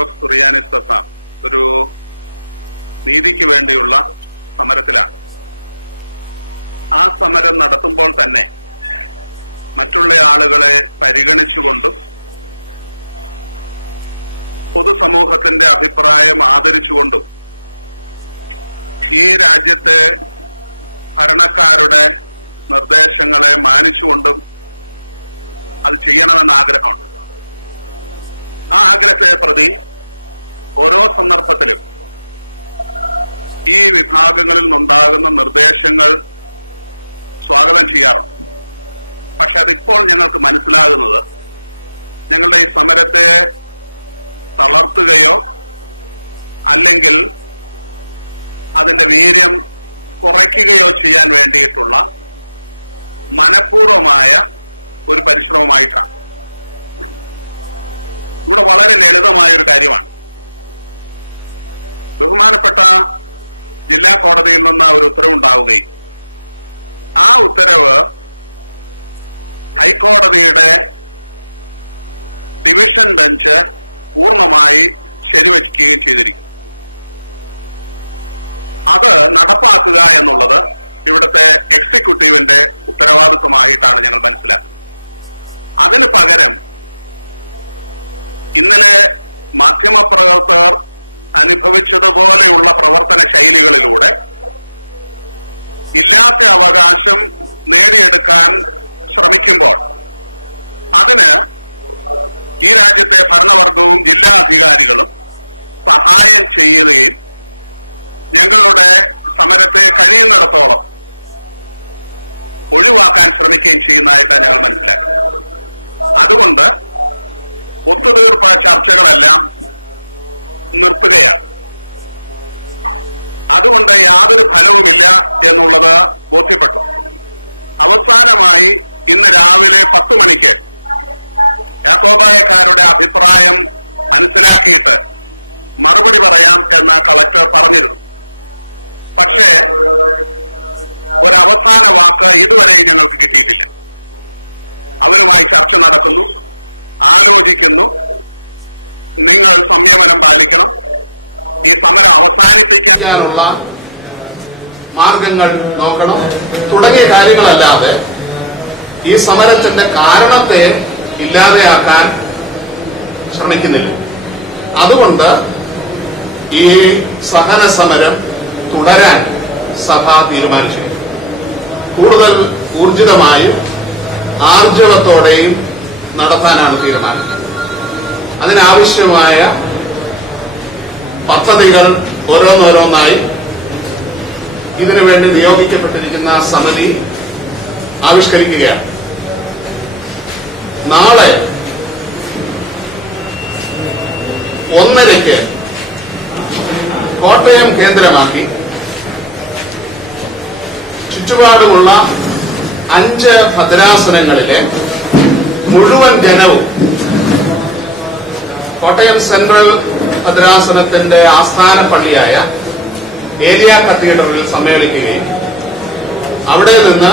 Orthodox സുറിയാനി സഭ ഒരു നീതിക്ക് വേണ്ടിയുള്ള സമരത്തിലാണ്. ആ സമരം നടത്തുമ്പോൾ തന്നെ മറ്റുള്ള ആളുകളെ പരിഗണിച്ചുകൊണ്ടും പൊതുസമൂഹത്തിന്റെ അഭിപ്രായം ആദരിച്ചുകൊണ്ടും ഈ രാജ്യത്തെ ഭരണക്കാരുടെ നിർദ്ദേശങ്ങളെ മാനിച്ചുകൊണ്ടും അത് ചെയ്യണമെന്ന ആഗ്രഹമുണ്ട്. ആ ആഗ്രഹത്തെ പ്രതി ഓരോ സന്ദർഭത്തിലും ഈ വിഭാഗങ്ങളിൽ നിന്നുണ്ടാകുന്ന നിർദ്ദേശങ്ങൾ സ്വാഗതം ചെയ്യാറുണ്ട്. പക്ഷെ അതിപ്പോൾ ഞങ്ങൾക്ക് മനസ്സിലാകുന്നത് ഞങ്ങളുടെ ഈ സമരത്തെ തളർത്തുകയോ അല്ലെങ്കിൽ അതിന്റെ വീര്യം കുറയ്ക്കുകയോ ചെയ്യാൻ വേണ്ടിയിട്ടുള്ള മനഃപൂർവമായ ഒരു പരിശ്രമമായിട്ടാണ്. ഇവിടെ വളരെ ലളിതമായ ഒരു കാര്യമാണ്. ബഹുമാനപ്പെട്ട ജില്ലാ കോടതിയിൽ നിന്ന് ഒരു ഉത്തരവുണ്ടാവുകയും ആ ഉത്തരവ് ഹൈക്കോടതിയുടെ ഡിവിഷൻ ബെഞ്ച് പൂർണ്ണമായി ശരിവയ്ക്കുകയും ചെയ്തിരിക്കുന്നു. അത് നടപ്പാക്കുക എന്നുള്ളത് ഇവിടുത്തെ എക്സിക്യൂട്ടീവിന്റെ ഉത്തരവാദിത്വമായിട്ടാണ് ഞങ്ങൾ മനസ്സിലാക്കുന്നത്. അതിന് പകരം ഇന്നലെ മാധ്യമപ്രവർത്തകർ അനുഭവിച്ചതുപോലെയുള്ള പ്രവർത്തന ശൈലികളിലൂടെ ഇല്ലാത്ത അവകാശം നേടിയെടുക്കാൻ ശ്രമിക്കുമ്പോൾ അതിന് ഈ രാജ്യത്തെ ഭരണവർഗവും ജില്ലാ അധികാരികളും സഹായം ചെയ്യുകയും ഞങ്ങളുടെ സമരത്തെ കഴിയുന്നിടത്തോളം ഒഴിവാക്കാൻ ശ്രമിക്കുകയും ചെയ്യുന്നതായിട്ടാണ് ഞങ്ങൾ മനസ്സിലാക്കുന്നത്. അതുകൊണ്ട് ഒത്തുതീർപ്പ് ചർച്ചകളെല്ലാം നിർത്തുകയാണ്. അതുകൊണ്ട് യാതൊരു ഫലവുമില്ല എന്നുള്ളത് ബോധ്യപ്പെട്ടു. അവസാനമായി ഇന്ന് രാവിലെ 10 മണിക്ക് യാക്കോബായക്കാരുടെ അഭിപ്രായം മനസ്സിലാക്കിയിട്ട് മറുപടി പറയാം എന്ന് കളക്ടർ പറഞ്ഞിരുന്നു. പക്ഷേ ഒരവസാന വാക്ക് ഇതുവരെ ഞങ്ങൾക്ക് കിട്ടിയിട്ടില്ല. അവരുമായി ചർച്ച നടക്കുന്നു, ആലോചിക്കുന്നു. നിങ്ങൾ സംയമനം പാലിക്കണം, ഈ സമരം അവസാനിപ്പിക്കാനുള്ള മാർഗങ്ങൾ നോക്കണം തുടങ്ങിയ കാര്യങ്ങളല്ലാതെ ഈ സമരത്തിന്റെ കാരണത്തെ ഇല്ലാതെയാക്കാൻ ശ്രമിക്കുന്നില്ല. അതുകൊണ്ട് ഈ സഹന സമരം തുടരാൻ സഭ തീരുമാനിച്ചു. കൂടുതൽ ഊർജിതമായും ആർജവത്തോടെയും നടത്താനാണ് തീരുമാനം. അതിനാവശ്യമായ പദ്ധതികൾ ഓരോന്നോരോന്നായി ഇതിനുവേണ്ടി നിയോഗിക്കപ്പെട്ടിരിക്കുന്ന സമിതി ആവിഷ്കരിക്കുകയാണ്. നാളെ 1:00 കോട്ടയം കേന്ദ്രമാക്കി ചുറ്റുപാടുമുള്ള 5 ഭദ്രാസനങ്ങളിലെ മുഴുവൻ ജനവും കോട്ടയം സെൻട്രൽ ഭദ്രാസനത്തിന്റെ ആസ്ഥാന പള്ളിയായ ഏരിയ കത്തീഡ്രലിൽ സമ്മേളിക്കുകയും അവിടെ നിന്ന്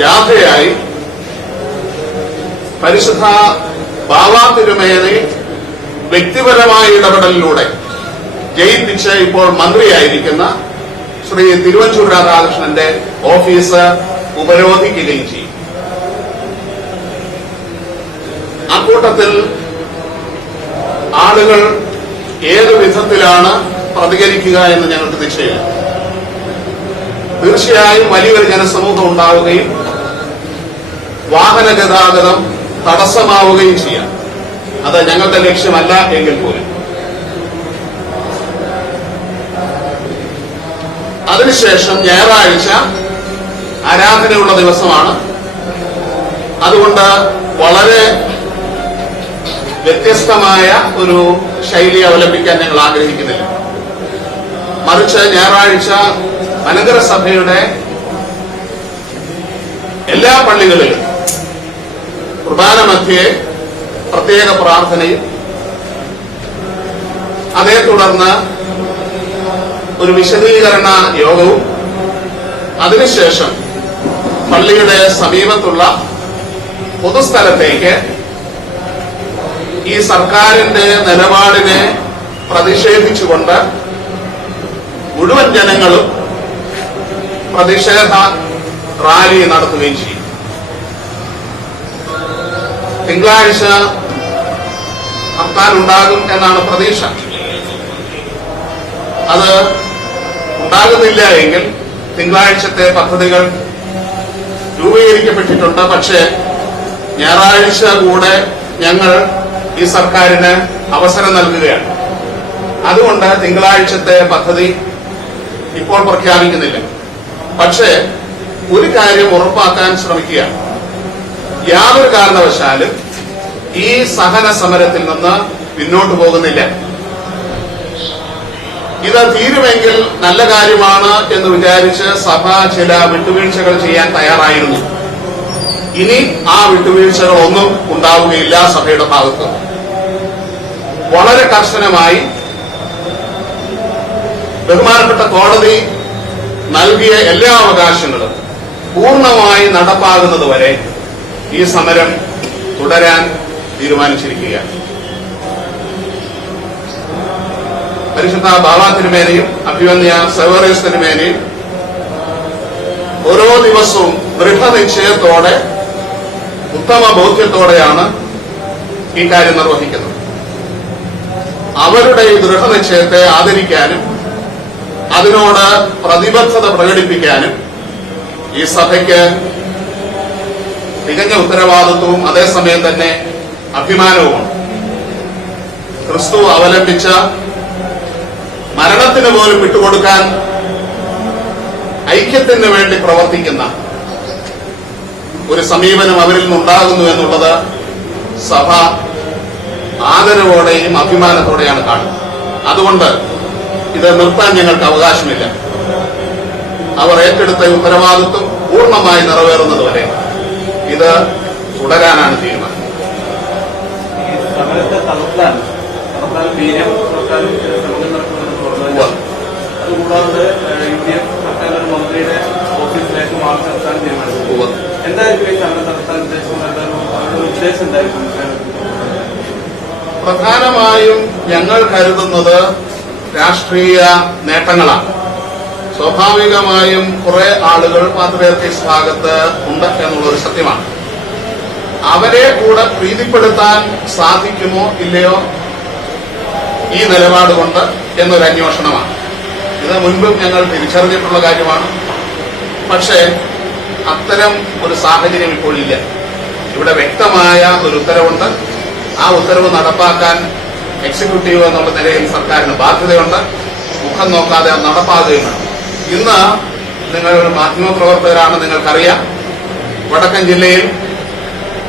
ജാഥയായി പരിശുദ്ധ ബാവാ തിരുമേനി വ്യക്തിപരമായ ഇടപെടലിലൂടെ ജയിപ്പിച്ച് ഇപ്പോൾ മന്ത്രിയായിരിക്കുന്ന ശ്രീ തിരുവഞ്ചൂർ രാധാകൃഷ്ണന്റെ ഓഫീസ് ഉപരോധിക്കുകയും ചെയ്യും. അക്കൂട്ടത്തിൽ ആളുകൾ ഏതു വിധത്തിലാണ് പ്രതികരിക്കുക എന്ന് ഞങ്ങൾക്ക് നിശ്ചയമില്ല. തീർച്ചയായും വലിയൊരു ജനസമൂഹം ഉണ്ടാവുകയും വാഹന ഗതാഗതം തടസ്സമാവുകയും ചെയ്യാം. അത് ഞങ്ങളുടെ ലക്ഷ്യമല്ല എങ്കിൽ പോലും. അതിനുശേഷം ഞായറാഴ്ച ആരാധനയുള്ള ദിവസമാണ്. അതുകൊണ്ട് വളരെ വ്യത്യസ്തമായ ഒരു ശൈലി അവലംബിക്കാൻ ഞങ്ങൾ ആഗ്രഹിക്കുന്നില്ല. മറിച്ച് ഞായറാഴ്ച അനന്തര സഭയുടെ എല്ലാ പള്ളികളിലും കുർബാന മധ്യേ പ്രത്യേക പ്രാർത്ഥനയും അതേ തുടർന്ന് ഒരു വിശദീകരണ യോഗവും അതിനുശേഷം പള്ളിയുടെ സമീപത്തുള്ള പൊതുസ്ഥലത്തേക്ക് ഈ സർക്കാരിന്റെ നിലപാടിനെ പ്രതിഷേധിച്ചുകൊണ്ട് മുഴുവൻ ജനങ്ങളും പ്രതിഷേധ റാലി നടത്തുകയും ചെയ്യും. തിങ്കളാഴ്ച ഹർത്താൽ ഉണ്ടാകും എന്നാണ് പ്രതീക്ഷ. അത് ഉണ്ടാകുന്നില്ല എങ്കിൽ തിങ്കളാഴ്ചത്തെ പദ്ധതികൾ രൂപീകരിക്കപ്പെട്ടിട്ടുണ്ട്. പക്ഷേ ഞായറാഴ്ച കൂടെ ഞങ്ങൾ ഈ സർക്കാരിന് അവസരം നൽകുകയാണ്. അതുകൊണ്ട് തിങ്കളാഴ്ചത്തെ പദ്ധതി ഇപ്പോൾ പ്രഖ്യാപിക്കുന്നില്ല. പക്ഷേ ഒരു കാര്യം ഉറപ്പാക്കാൻ ശ്രമിക്കുകയാണ്. യാതൊരു കാരണവശാലും ഈ സഹന സമരത്തിൽ നിന്ന് പിന്നോട്ടു പോകുന്നില്ല. ഇത് തീരുമെങ്കിൽ നല്ല കാര്യമാണ് എന്ന് വിചാരിച്ച് സഭ ചില വിട്ടുവീഴ്ചകൾ ചെയ്യാൻ തയ്യാറായിരുന്നു. ഇനി ആ വിട്ടുവീഴ്ചകളൊന്നും ഉണ്ടാവുകയില്ല. സഭയുടെ ഭാഗത്ത് വളരെ കർശനമായി ബഹുമാനപ്പെട്ട കോടതി നൽകിയ എല്ലാ അവകാശങ്ങളും പൂർണ്ണമായി നടപ്പാകുന്നതുവരെ ഈ സമരം തുടരാൻ തീരുമാനിച്ചിരിക്കുകയാണ്. പരിശുദ്ധ ബാബാ തിരുമേനിയും അഭിവന്യ സെവേറിയസ് തിരുമേനിയും ഓരോ ദിവസവും ദൃഢനിശ്ചയത്തോടെ ഉത്തമ ബോധ്യത്തോടെയാണ് ഈ കാര്യം നിർവഹിക്കുന്നത്. അവരുടെ ഈ ദൃഢനിശ്ചയത്തെ ആദരിക്കാനും അതിനോട് പ്രതിബദ്ധത പ്രകടിപ്പിക്കാനും ഈ സഭയ്ക്ക് തികഞ്ഞ ഉത്തരവാദിത്വവും അതേസമയം തന്നെ അഭിമാനവുമാണ്. ക്രിസ്തു അവലംബിച്ച മരണത്തിന് പോലും വിട്ടുകൊടുക്കാൻ ഐക്യത്തിന് വേണ്ടി പ്രവർത്തിക്കുന്ന ഒരു സമീപനം അവരിൽ നിന്നുണ്ടാകുന്നു എന്നുള്ളത് സഭ ആദരവോടെയും അഭിമാനത്തോടെയാണ് കാണുന്നത്. അതുകൊണ്ട് ഇത് നിർത്താൻ ഞങ്ങൾക്ക് അവകാശമില്ല. അവർ ഏറ്റെടുത്ത ഉത്തരവാദിത്വം പൂർണ്ണമായി നിറവേറുന്നതുവരെ ഇത് തുടരാനാണ് തീരുമാനം. ഈ സമരത്തെ തളർത്താൻ വീര്യം പുറത്താനും ചില ശ്രമങ്ങൾ നടക്കുമെന്ന് പറഞ്ഞതല്ല. അതുകൂടാതെ UDF സർക്കാർ ഒരു മന്ത്രിയുടെ ഓഫീസിലേക്ക് മാർച്ച് നടത്താൻ തീരുമാനിച്ചു. എന്തായിരിക്കും ഈ സമരം നടത്താൻ ഉദ്ദേശിക്കുന്ന അവരുടെ ഒരു ഉദ്ദേശം എന്തായിരിക്കും? പ്രധാനമായും ഞങ്ങൾ കരുതുന്നത് രാഷ്ട്രീയ നേട്ടങ്ങളാണ്. സ്വാഭാവികമായും കുറെ ആളുകൾ പാത്രിയാർക്കീസ് ഭാഗത്ത് ഉണ്ട് എന്നുള്ളൊരു സത്യമാണ്. അവരെ കൂടെ പ്രീതിപ്പെടുത്താൻ സാധിക്കുമോ ഇല്ലയോ ഈ നിലപാട് കൊണ്ട് എന്നൊരു അന്വേഷണമാണ്. ഇത് മുൻപും ഞങ്ങൾ തിരിച്ചറിഞ്ഞിട്ടുള്ള കാര്യമാണ്. പക്ഷേ അത്തരം ഒരു സാഹചര്യം ഇപ്പോഴില്ല. ഇവിടെ വ്യക്തമായ ഒരു ഉത്തരവുണ്ട്. ആ ഉത്തരവ് നടപ്പാക്കാൻ എക്സിക്യൂട്ടീവ് എന്നുള്ള നിലയിൽ സർക്കാരിന് ബാധ്യതയുണ്ട്. മുഖം നോക്കാതെ അത് നടപ്പാക്കുകയുമാണ്. ഇന്ന് നിങ്ങൾ മാധ്യമപ്രവർത്തകരാണ്, നിങ്ങൾക്കറിയാം, വടക്കൻ ജില്ലയിൽ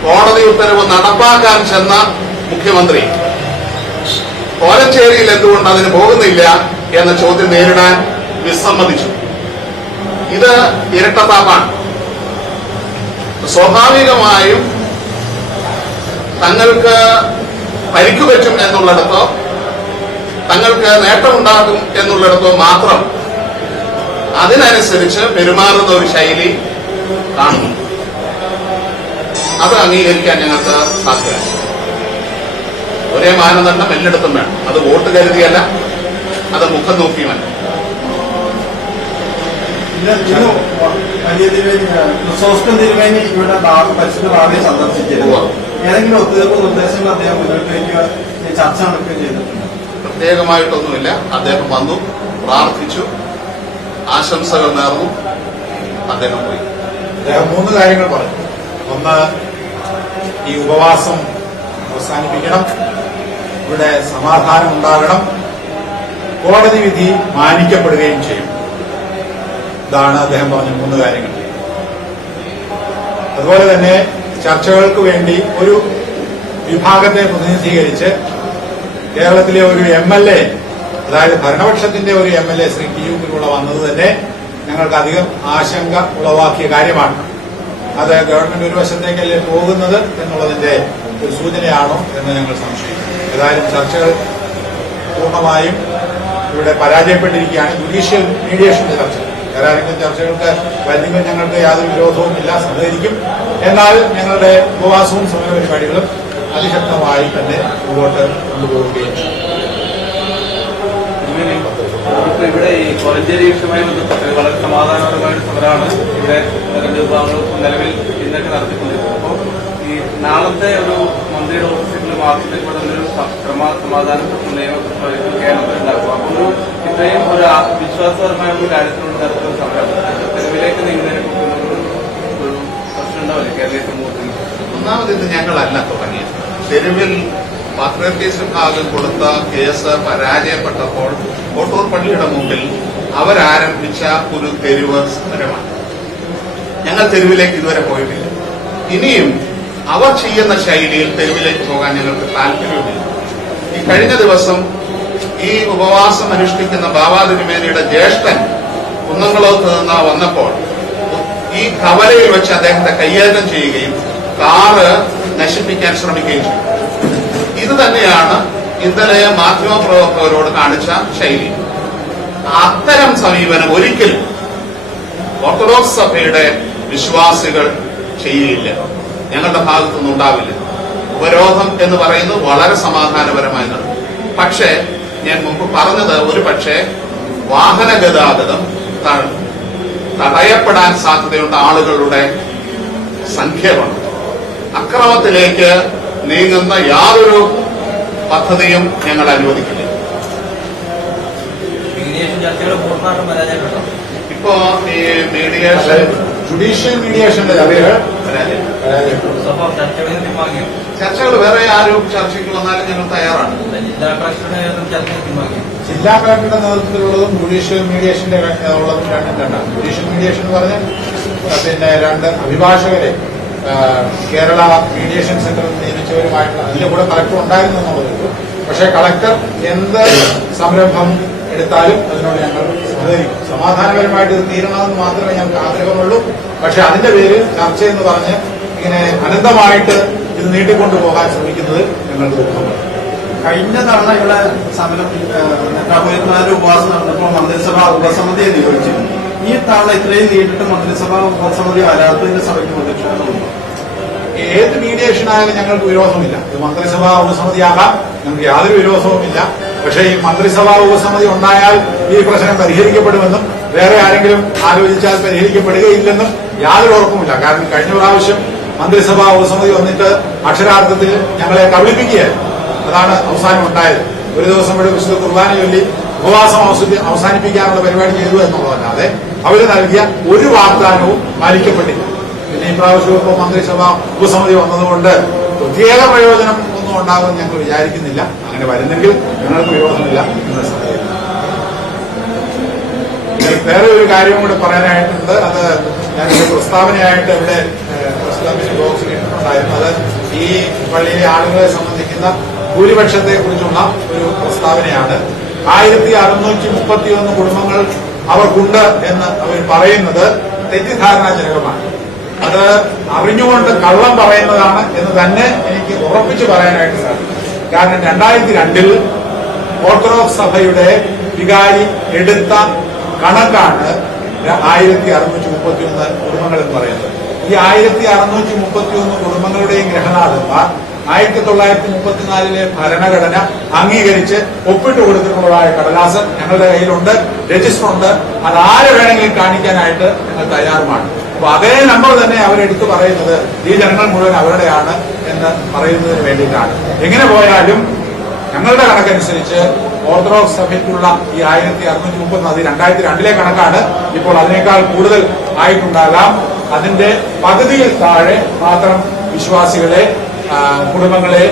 കോടതി ഉത്തരവ് നടപ്പാക്കാൻ ചെന്ന മുഖ്യമന്ത്രി കോലഞ്ചേരിയിൽ എന്തുകൊണ്ട് അതിന് പോകുന്നില്ല എന്ന ചോദ്യം നേരിടാൻ വിസമ്മതിച്ചു. ഇത് ഇരട്ടത്താപ്പാണ്. സ്വാഭാവികമായും തങ്ങൾക്ക് പരിക്കുപറ്റും എന്നുള്ളിടത്തോ തങ്ങൾക്ക് നേട്ടമുണ്ടാകും എന്നുള്ളിടത്തോ മാത്രം അതിനനുസരിച്ച് പെരുമാറുന്ന ഒരു ശൈലി കാണുന്നു. അത് അംഗീകരിക്കാൻ ഞങ്ങൾക്ക് സാധ്യമല്ല. ഒരേ മാനദണ്ഡം എല്ലായിടത്തും വേണം. അത് വോട്ട് കരുതിയല്ല, അത് മുഖം നോക്കിയുമല്ല. വലിയ ക്രിസോസ്റ്റം തിരുമേനി ഇവിടെ പരിസ്ഥിതി ഭാവിയെ സന്ദർശിച്ചിരുന്നു. ഏതെങ്കിലും ഒത്തുതീർപ്പ് നിർദ്ദേശങ്ങൾ അദ്ദേഹം മുന്നോട്ട് വയ്ക്കുക, ചർച്ച നടക്കുകയോ ചെയ്തിട്ടുണ്ട്? പ്രത്യേകമായിട്ടൊന്നുമില്ല. അദ്ദേഹം വന്നു, പ്രാർത്ഥിച്ചു, ആശംസകൾ നേർന്നു, അദ്ദേഹം പോയി. അദ്ദേഹം 3 കാര്യങ്ങൾ പറഞ്ഞു. ഒന്ന്, ഈ ഉപവാസം അവസാനിപ്പിക്കണം, ഇവിടെ സമാധാനം ഉണ്ടാകണം, കോടതി വിധി മാനിക്കപ്പെടുകയും ചെയ്യും. ഇതാണ് അദ്ദേഹം പറഞ്ഞ 3 കാര്യങ്ങൾ. അതുപോലെ തന്നെ ചർച്ചകൾക്ക് വേണ്ടി ഒരു വിഭാഗത്തെ പ്രതിനിധീകരിച്ച് കേരളത്തിലെ ഒരു MLA, അതായത് ഭരണപക്ഷത്തിന്റെ ഒരു MLA ശ്രീ ടി യുവിലൂടെ വന്നത് തന്നെ ഞങ്ങൾക്ക് അധികം ആശങ്ക ഉളവാക്കിയ കാര്യമാണ്. അത് ഗവൺമെന്റ് ഒരു വശത്തേക്കല്ലേ പോകുന്നത് എന്നുള്ളതിന്റെ ഒരു സൂചനയാണോ എന്ന് ഞങ്ങൾ സംശയിക്കുന്നു. ഏതായാലും ചർച്ചകൾ പൂർണ്ണമായും ഇവിടെ പരാജയപ്പെട്ടിരിക്കുകയാണ്. ജുഡീഷ്യൽ മീഡിയേഷൻ ചർച്ച, ഏതായാലും ചർച്ചകൾക്ക് വരുന്നെങ്കിൽ ഞങ്ങൾക്ക് യാതൊരു വിരോധവും ഇല്ല, സഹകരിക്കും. എന്നാൽ ഞങ്ങളുടെ ഉപവാസവും സമരപരിപാടികളും അതിശക്തമായി തന്നെ മുമ്പോട്ട് കൊണ്ടുപോവുകയും ചെയ്യും. ഇപ്പൊ ഇവിടെ ഈ കോലഞ്ചേരി വിഷയവുമായി ബന്ധപ്പെട്ട് വളരെ സമാധാനപരമായ ഒരു സമരമാണ് ഇവിടെ രണ്ട് വിഭാഗങ്ങൾക്കും നിലവിൽ ഇന്നൊക്കെ നടത്തിക്കൊണ്ടിരിക്കുന്നത്. അപ്പോൾ ഈ നാളത്തെ ഒരു മന്ത്രിയുടെ ഓഫീസിൽ മാർച്ചിൽ കൂടെ ഒരു സമാധാന പ്രശ്നം നിയമപ്രശ്നമായിരിക്കും കേരളത്തിൽ ഉണ്ടാക്കുക. അപ്പോൾ ഒരു ഇത്രയും ഒരു വിശ്വാസപരമായ ഒരു കാര്യത്തിനുള്ള തരത്തിലുള്ള സമരമാണ് നിലവിലേക്ക് നീങ്ങുന്നതിനെ കുറിച്ചുള്ള ഒരു പ്രശ്നം ഉണ്ടാവില്ലേ കേരളീയ സമൂഹത്തിൽ? ഒന്നാമത് ഇത് ഞങ്ങളല്ല തുടങ്ങിയത്. തെരുവിൽ പാത്രീസ് വിഭാഗം കൊടുത്ത കേസ് പരാജയപ്പെട്ടപ്പോൾ കോട്ടൂർ പള്ളിയുടെ മുമ്പിൽ അവരാരംഭിച്ച ഒരു തെരുവ് സമരമാണ്. ഞങ്ങൾ തെരുവിലേക്ക് ഇതുവരെ പോയിട്ടില്ല. ഇനിയും അവർ ചെയ്യുന്ന ശൈലിയിൽ തെരുവിലേക്ക് പോകാൻ ഞങ്ങൾക്ക് താല്പര്യമില്ല. ഈ കഴിഞ്ഞ ദിവസം ഈ ഉപവാസം അനുഷ്ഠിക്കുന്ന ബാബാ തിരുമേനിയുടെ ജ്യേഷ്ഠൻ കുന്നംകുളത്ത് നിന്ന് വന്നപ്പോൾ ഈ കവലയിൽ വെച്ച് അദ്ദേഹത്തെ കൈയേറ്റം ചെയ്യുകയും കാറ് നശിപ്പിക്കാൻ ശ്രമിക്കുകയും ചെയ്തു. ഇത് തന്നെയാണ് ഇന്നലെ മാധ്യമപ്രവർത്തകരോട് കാണിച്ച ശൈലി. അത്തരം സമീപനം ഒരിക്കലും ഓർത്തഡോക്സ് സഭയുടെ വിശ്വാസികൾ ചെയ്യുകയില്ല, ഞങ്ങളുടെ ഭാഗത്തുനിന്ന് ഉണ്ടാവില്ല. ഉപരോധം എന്ന് പറയുന്നത് വളരെ സമാധാനപരമായി നടക്കും. പക്ഷേ ഞാൻ മുമ്പ് പറഞ്ഞത് ഒരു പക്ഷേ വാഹന ഗതാഗതം തടയപ്പെടാൻ സാധ്യതയുള്ള ആളുകളുടെ സംഖ്യ കൊണ്ട് അക്രമത്തിലേക്ക് നീങ്ങുന്ന യാതൊരു പദ്ധതിയും ഞങ്ങൾ അനുവദിക്കില്ല. മീഡിയേഷൻ ചർച്ചകൾ പൂർണ്ണമായിട്ടും പരാജയപ്പെട്ടോ? ഇപ്പോ ഈ മീഡിയേഷൻ ജുഡീഷ്യൽ മീഡിയേഷന്റെ ചർച്ചകൾ ചർച്ചകളിൽ പിൻവാങ്ങിയോ? ചർച്ചകൾ വേറെ ആരും ചർച്ചയ്ക്ക് വന്നാലും ഞങ്ങൾ തയ്യാറാണ്. ജില്ലാ കളക്ടറുടെ നേതൃത്വം ചർച്ചയിൽ പിൻവാങ്ങിയോ? ജില്ലാ കളക്ടറുടെ നേതൃത്വത്തിലുള്ളതും ജുഡീഷ്യൽ മീഡിയേഷന്റെ ഉള്ളതും രണ്ടും രണ്ടാണ്. ജുഡീഷ്യൽ മീഡിയേഷൻ എന്ന് പറഞ്ഞാൽ പിന്നെ രണ്ട് അഭിഭാഷകരെ കേരള മീഡിയേഷൻ സെന്റർ നിയമിച്ചവരുമായിട്ട് അതിന്റെ കൂടെ കളക്ടർ ഉണ്ടായിരുന്നു എന്നുള്ളത്. പക്ഷേ കളക്ടർ എന്ത് സംരംഭം എടുത്താലും അതിനോട് ഞങ്ങൾ സഹകരിക്കും. സമാധാനപരമായിട്ട് ഇത് തീരണമെന്ന് മാത്രമേ ഞങ്ങൾക്ക് ആഗ്രഹമുള്ളൂ. പക്ഷെ അതിന്റെ പേരിൽ ചർച്ച എന്ന് പറഞ്ഞ് ഇങ്ങനെ അനന്തമായിട്ട് ഇത് നീട്ടിക്കൊണ്ടുപോകാൻ ശ്രമിക്കുന്നത് ഞങ്ങൾക്ക് തോന്നുന്നു. കഴിഞ്ഞ തവണ ഇവിടെ സമരം മെത്രാപ്പൊലീത്തമാരുടെ ഉപവാസം നടന്നപ്പോൾ മന്ത്രിസഭ ഉപസമിതിയെ നിയോഗിച്ചിരുന്നു. ഈ തവണ ഇത്രയും നീണ്ടിട്ട് മന്ത്രിസഭാ ഉപസമിതി വരാത്തതിന്റെ സഭയ്ക്ക് പ്രതിഷേധമുണ്ട്. ഏത് മീഡിയേഷനായാലും ഞങ്ങൾക്ക് വിരോധമില്ല. ഇത് മന്ത്രിസഭാ ഉപസമിതിയാകാം, ഞങ്ങൾക്ക് യാതൊരു വിരോധവുമില്ല. പക്ഷേ ഈ മന്ത്രിസഭാ ഉപസമിതി ഉണ്ടായാൽ ഈ പ്രശ്നം പരിഹരിക്കപ്പെടുമെന്നും വേറെ ആരെങ്കിലും ആലോചിച്ചാൽ പരിഹരിക്കപ്പെടുകയില്ലെന്നും യാതൊരു ഉറപ്പുമില്ല. കാരണം കഴിഞ്ഞ പ്രാവശ്യം മന്ത്രിസഭാ ഉപസമിതി വന്നിട്ട് അക്ഷരാർത്ഥത്തിൽ ഞങ്ങളെ കബളിപ്പിക്കുകയായിരുന്നു. അതാണ് അവസാനം ഉണ്ടായത്. ഒരു ദിവസം ഇവിടെ വിശുദ്ധ കുർബാന ചൊല്ലി ഉപവാസം അവസാനിപ്പിക്കാനുള്ള പരിപാടി ചെയ്തു എന്നുള്ളതല്ലാതെ അവര് നൽകിയ ഒരു വാഗ്ദാനവും പാലിക്കപ്പെട്ടില്ല. പിന്നെ ഈ പ്രാവശ്യം ഇപ്പോൾ മന്ത്രിസഭാ ഉപസമിതി വന്നതുകൊണ്ട് പ്രത്യേക പ്രയോജനം ഒന്നും ഉണ്ടാകുമെന്ന് ഞങ്ങൾ വിചാരിക്കുന്നില്ല. അങ്ങനെ വരുന്നെങ്കിൽ ഞങ്ങൾക്ക് വിരോധമില്ല. വേറെ ഒരു കാര്യം കൂടെ പറയാനായിട്ടുണ്ട്. അത് ഞാൻ പ്രസ്താവനയായിട്ട് ഇവിടെ പ്രസ്താവന ബോക്സിൽ ഇട്ടിട്ടുണ്ടായിരുന്നു. അത് ഈ പള്ളിയിലെ ആളുകളെ സംബന്ധിക്കുന്ന ഭൂരിപക്ഷത്തെ കുറിച്ചുള്ള ഒരു പ്രസ്താവനയാണ്. 1631 കുടുംബങ്ങൾ അവർക്കുണ്ട് എന്ന് അവർ പറയുന്നത് തെറ്റിദ്ധാരണാജനകമാണ്. അത് അറിഞ്ഞുകൊണ്ട് കള്ളം പറയുന്നതാണ് എന്ന് തന്നെ എനിക്ക് ഉറപ്പിച്ചു പറയാനായിട്ട് സാധിക്കും. കാരണം 2002 ഓർത്തഡോക്സ് സഭയുടെ വികാരി എടുത്ത കണക്കാണ് 1631 കുടുംബങ്ങൾ എന്ന് പറയുന്നത്. ഈ 1631 കുടുംബങ്ങളുടെയും ഗ്രഹനാഥന്മാർ 1934 ഭരണഘടന അംഗീകരിച്ച് ഒപ്പിട്ട് കൊടുത്തിട്ടുള്ളതായ കടലാസ് ഞങ്ങളുടെ കയ്യിലുണ്ട്, രജിസ്റ്ററുണ്ട്. അത് ആരെ വേണമെങ്കിലും കാണിക്കാനായിട്ട് ഞങ്ങൾ തയ്യാറുമാണ്. അപ്പൊ അതേ നമ്പർ തന്നെ അവരെടുത്ത് പറയുന്നത് ഈ ജനങ്ങൾ മുഴുവൻ അവരുടെയാണ് എന്ന് പറയുന്നതിന് വേണ്ടിയിട്ടാണ്. എങ്ങനെ പോയാലും ഞങ്ങളുടെ കണക്കനുസരിച്ച് ഓർത്തഡോക്സ് സഭയ്ക്കുള്ള ഈ 1630 അത് 2002 കണക്കാണ്. ഇപ്പോൾ അതിനേക്കാൾ കൂടുതൽ ആയിട്ടുണ്ടാകാം. അതിന്റെ പകുതിയിൽ താഴെ മാത്രം വിശ്വാസികളെ കുടുംബങ്ങളെ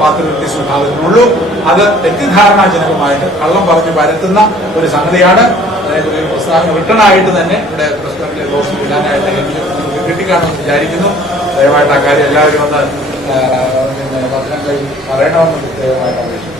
പാത്രീസ് വിഭാഗത്തിനുള്ളൂ. അത് തെറ്റിദ്ധാരണാജനകമായിട്ട് കള്ളം പറഞ്ഞു പരത്തുന്ന ഒരു സംഗതിയാണ്. അതായത് ഒരു പ്രസ്താവന റിട്ടേണായിട്ട് തന്നെ ഇവിടെ പ്രസിഡന്റിന്റെ ബോക്സിൽ ഇടാനായിട്ട് കിട്ടിക്കാണെന്ന് വിചാരിക്കുന്നു. ദയവായിട്ട് ആ കാര്യം എല്ലാവരും ഒന്ന് പറയണമെന്ന് ദയവായിട്ട് അപേക്ഷിക്കുന്നു.